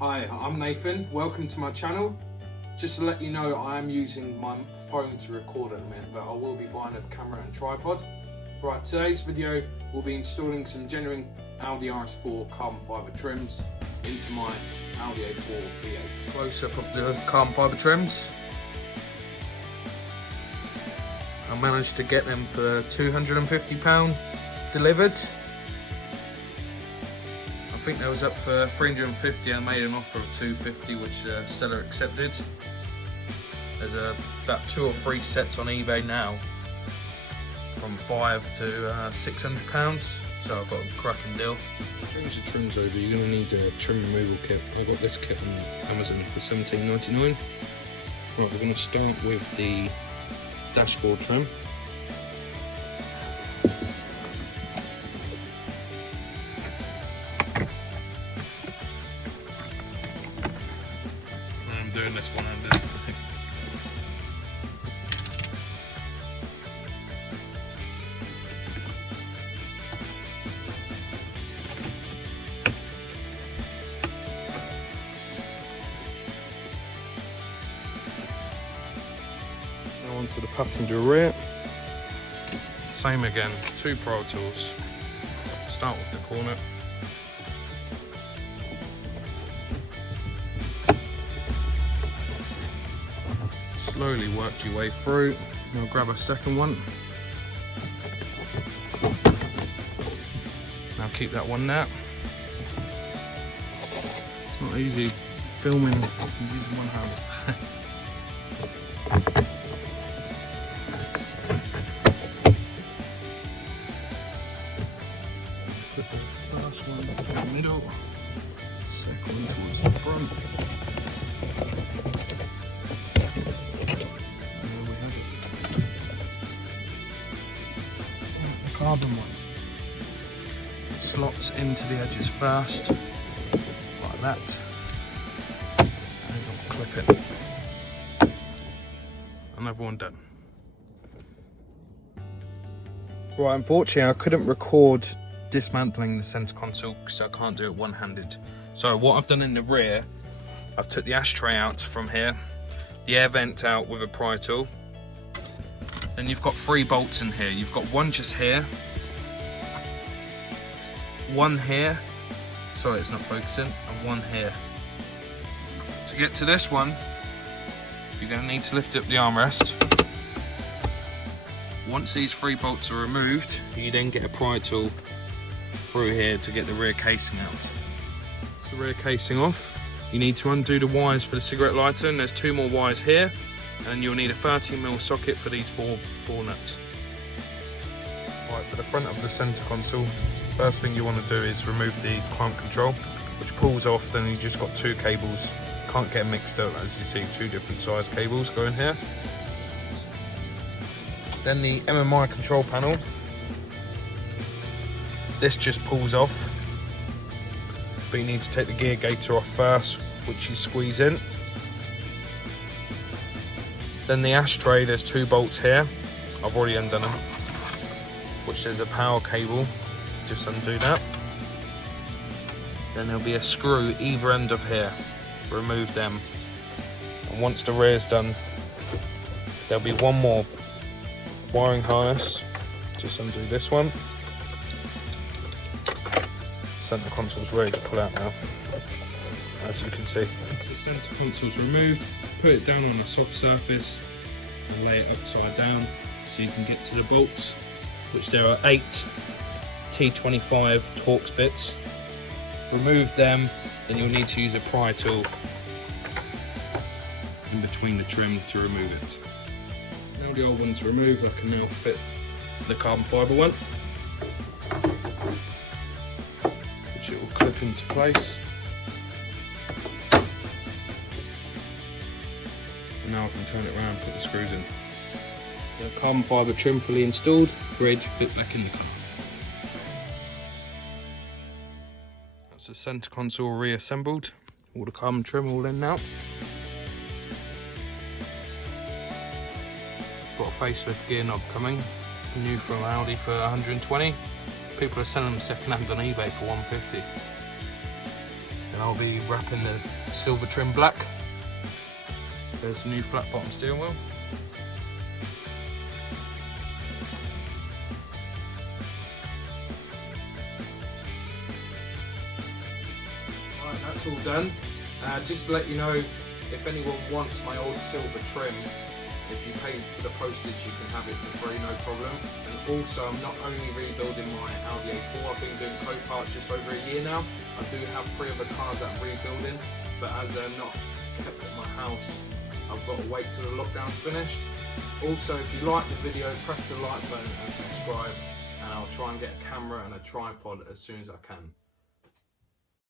Hi, I'm Nathan. Welcome to my channel. Just to let you know, I am using my phone to record at the minute, but I will be buying a camera and tripod. Right, today's video will be installing some genuine Audi RS4 carbon fibre trims into my Audi A4 V8. Close up of the carbon fibre trims. I managed to get them for £250 delivered. I think that was up for 350. I made an offer of 250, which the seller accepted. There's about 2 or 3 sets on eBay now, from £500 to £600. So I've got a cracking deal. To change the trims over, you're going to need a trim removal kit. I got this kit on Amazon for £17.99. Right, we're going to start with the dashboard trim. I'm doing this one-handed. Now onto the passenger rear. Same again, 2 Pro Tools. Start with the corner. Slowly work your way through. Now grab a second one. Now keep that one there. It's not easy filming using one hand. Put the first one in the middle, second one towards the front. Carbon one slots into the edges first, like that, and I'll clip it. Another one done. Right, unfortunately I couldn't record dismantling the centre console because I can't do it one-handed. So what I've done in the rear, I've took the ashtray out from here, the air vent out with a pry tool. Then you've got 3 bolts in here. You've got one just here, one here, sorry it's not focusing, and one here. To get to this one, you're going to need to lift up the armrest. Once these 3 bolts are removed, you then get a pry tool through here to get the rear casing out. With the rear casing off, you need to undo the wires for the cigarette lighter, and there's 2 more wires here. And you'll need a 13mm socket for these 4 nuts. Right, for the front of the centre console, first thing you want to do is remove the clamp control, which pulls off. Then you just got 2 cables. Can't get mixed up, as you see, 2 different size cables going here. Then the MMI control panel. This just pulls off, but you need to take the gear gaiter off first, which you squeeze in. Then the ashtray, there's 2 bolts here. I've already undone them. Which there's a power cable. Just undo that. Then there'll be a screw either end of here. Remove them. And once the rear's done, there'll be 1 more wiring harness. Just undo this one. Centre console's ready to pull out now, as you can see. The centre console's removed. Put it down on a soft surface and lay it upside down so you can get to the bolts, which there are 8 T25 Torx bits. Remove them, then you'll need to use a pry tool in between the trim to remove it. Now the old one's removed, I can now fit the carbon fibre one, which it will clip into place. Now I can turn it around and put the screws in. The carbon fibre trim fully installed, ready to fit back in the car. That's the centre console reassembled. All the carbon trim all in now. Got a facelift gear knob coming, new from Audi for 120. People are selling them second hand on eBay for 150. and I'll be wrapping the silver trim black. There's the new flat bottom steering wheel. Right, that's all done. Just to let you know, if anyone wants my old silver trim, if you pay for the postage, you can have it for free, no problem. And also, I'm not only rebuilding my Audi A4, I've been doing co-parts just over a year now. I do have 3 other cars that I'm rebuilding, but as they're not kept at my house, I've got to wait till the lockdown's finished. Also, if you like the video, press the like button and subscribe, and I'll try and get a camera and a tripod as soon as I can.